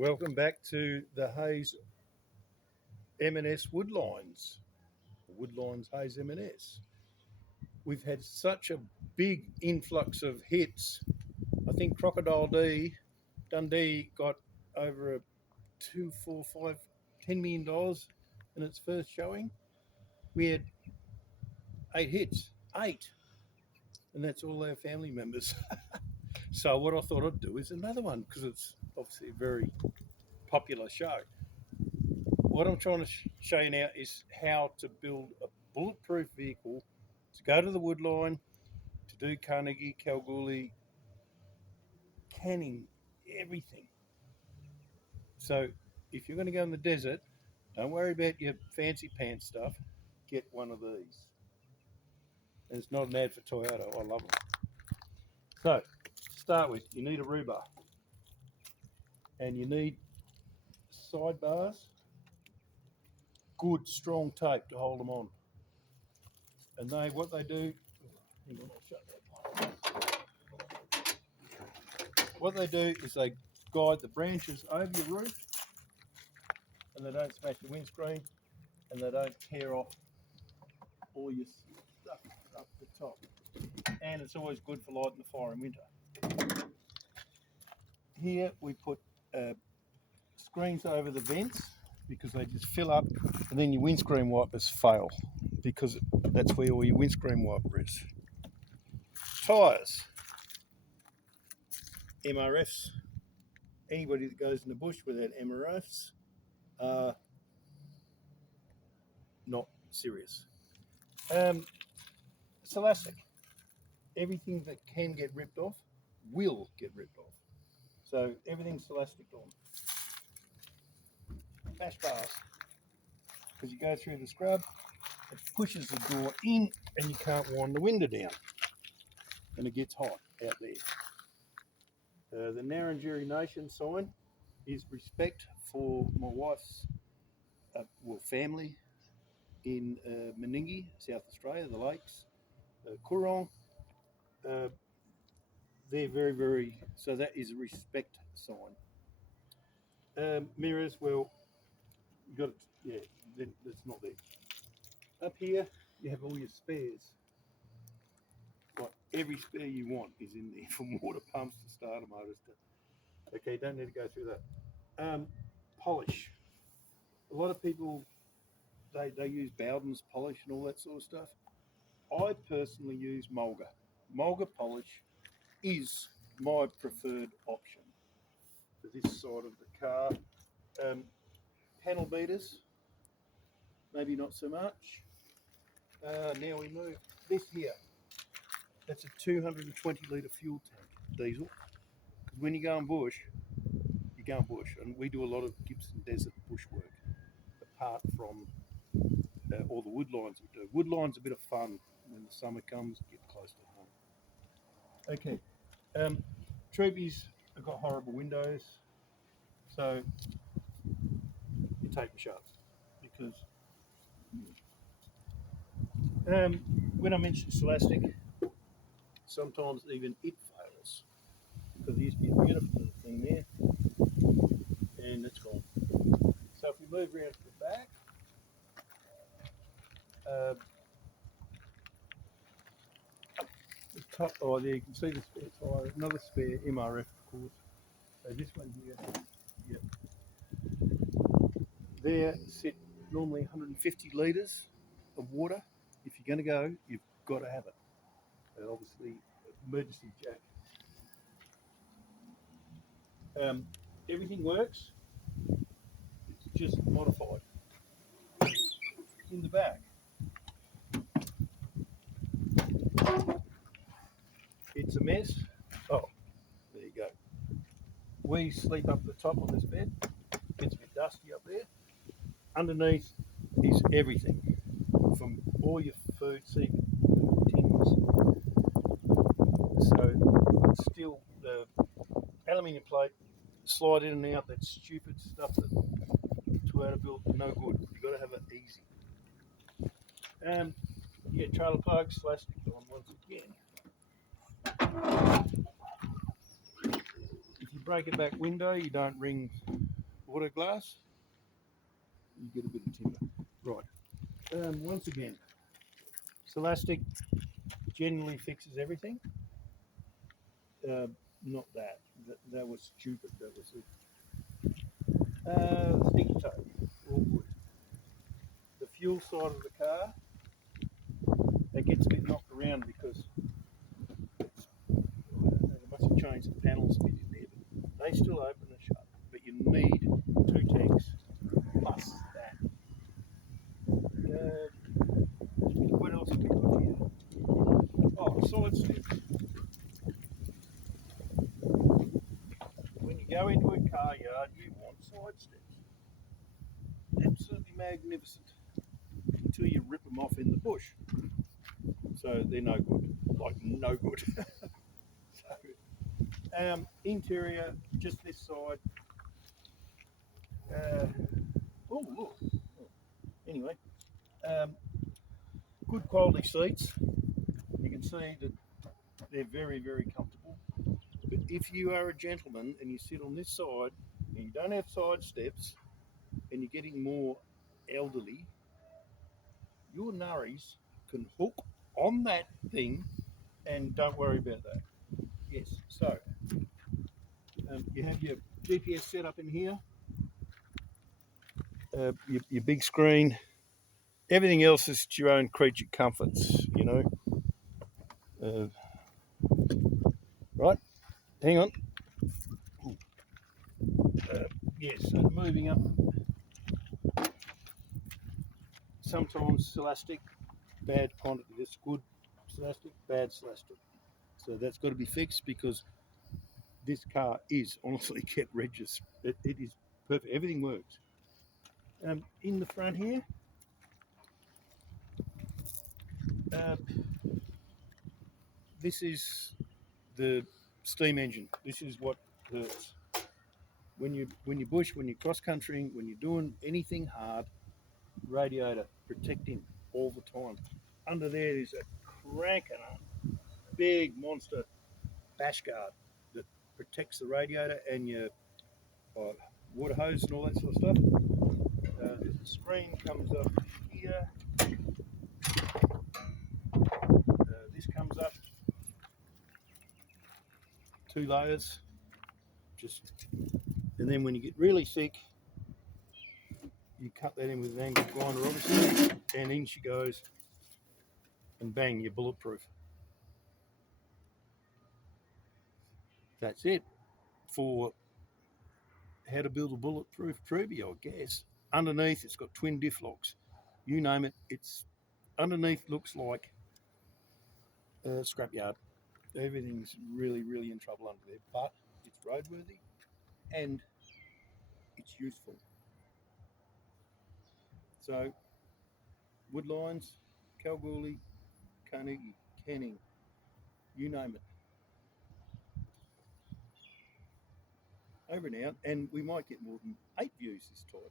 Welcome back to the Hayes M&S Woodlines. Woodlines Hayes M&S. We've had such a big influx of hits. I think Crocodile Dundee got over a two, four, five, $10 million in its first showing. We had 8 hits, 8, and that's all our family members. So what I thought I'd do is another one because it's obviously a very popular show. What I'm trying to show you now is how to build a bulletproof vehicle to go to the woodline, to do Carnegie, Kalgoorlie, canning, everything. So if you're going to go in the desert, don't worry about your fancy pants stuff. Get one of these. And it's not an ad for Toyota. I love them. So to start with, you need a rebar. And you need sidebars, good strong tape to hold them on. And what they do, hang on, I'll shut that. What they do is they guide the branches over your roof, and they don't smash your windscreen, and they don't tear off all your stuff up the top. And it's always good for lighting the fire in winter. Here we put screens over the vents because they just fill up, and then your windscreen wipers fail because that's where all your windscreen wiper is. Tyres, MRFs. Anybody that goes in the bush without MRFs are not serious. It's elastic. Everything that can get ripped off will get ripped off. So everything's elastic on. Bash bars, because you go through the scrub, it pushes the door in and you can't wind the window down. And it gets hot out there. The Narrandjeri Nation sign is respect for my wife's family in Meningie, South Australia, the lakes, Coorong. They're very, very, so that is a respect sign. Mirrors, well, you got it, yeah, that's not there. Up here, you have all your spares. Like every spare you want is in there, from water pumps to starter motors to, okay, don't need to go through that. Polish. A lot of people, they use Bowden's polish and all that sort of stuff. I personally use Mulga. Mulga polish is my preferred option for this side of the car. Panel beaters, maybe not so much. Now we move this here. That's a 220 litre fuel tank diesel. Because when you go in bush, and we do a lot of Gibson Desert bush work, apart from all the wood lines we do. Wood lines are a bit of fun when the summer comes, get close to home. Okay, Troopies have got horrible windows, so you take them shut because when I mentioned Celastic, sometimes even it fails because there used to be a beautiful little thing there and it's gone. So if we move around to the back, the top, there you can see the spare tyre, another spare MRF of course. So this one here, yep. There sit normally 150 litres of water. If you're going to go, you've got to have it. And obviously, emergency jack. Everything works. It's just modified. In the back, it's a mess. Oh, there you go. We sleep up the top on this bed. Gets a bit dusty up there. Underneath is everything, from all your food, see tins. So it's still the aluminium plate, slide in and out, that stupid stuff that Toyota built, no good. You've got to have it easy. Yeah, trailer plugs, plastic on once again. If you break a back window, you don't ring auto glass, you get a bit of timber. Right. Once again, Celastic generally fixes everything. Not that. That was stupid. That was it. Sticky toe, all good. The fuel side of the car, that gets a bit knocked around because they must have changed the panels a bit in there. But they still open and shut. But you need 2 tanks plus that. What else have we got here? Oh, solid steps. When you go into a car yard, you want side steps. Absolutely magnificent until you rip them off in the bush. So they're no good, like no good. So, interior, just this side. Oh, look. Anyway, good quality seats. You can see that they're very, very comfortable. But if you are a gentleman and you sit on this side and you don't have side steps and you're getting more elderly, your nurries can hook on that thing and don't worry about that. Yes, so you have your GPS set up in here, your big screen. Everything else is to your own creature comforts, you know. Right, hang on. Yes, so moving up. Sometimes Celastic, bad quantity. That's good Celastic, bad Celastic. So that's got to be fixed because this car is honestly kept registered. It is perfect. Everything works. In the front here, this is the steam engine. This is what hurts. When you bush, when you're cross countrying, when you're doing anything hard, radiator protecting all the time. Under there is a cranking big monster bash guard that protects the radiator and your water hose and all that sort of stuff. The screen comes up here. This comes up 2 layers. And then when you get really sick, you cut that in with an angle grinder, obviously, and in she goes, and bang, you're bulletproof. That's it for how to build a bulletproof Troopy, I guess. Underneath, it's got twin diff locks. You name it, it's underneath looks like a scrapyard. Everything's really, really in trouble under there, but it's roadworthy and it's useful. So, Woodlines, Kalgoorlie, Carnegie, Canning, you name it. Over and out, and we might get more than 8 views this time.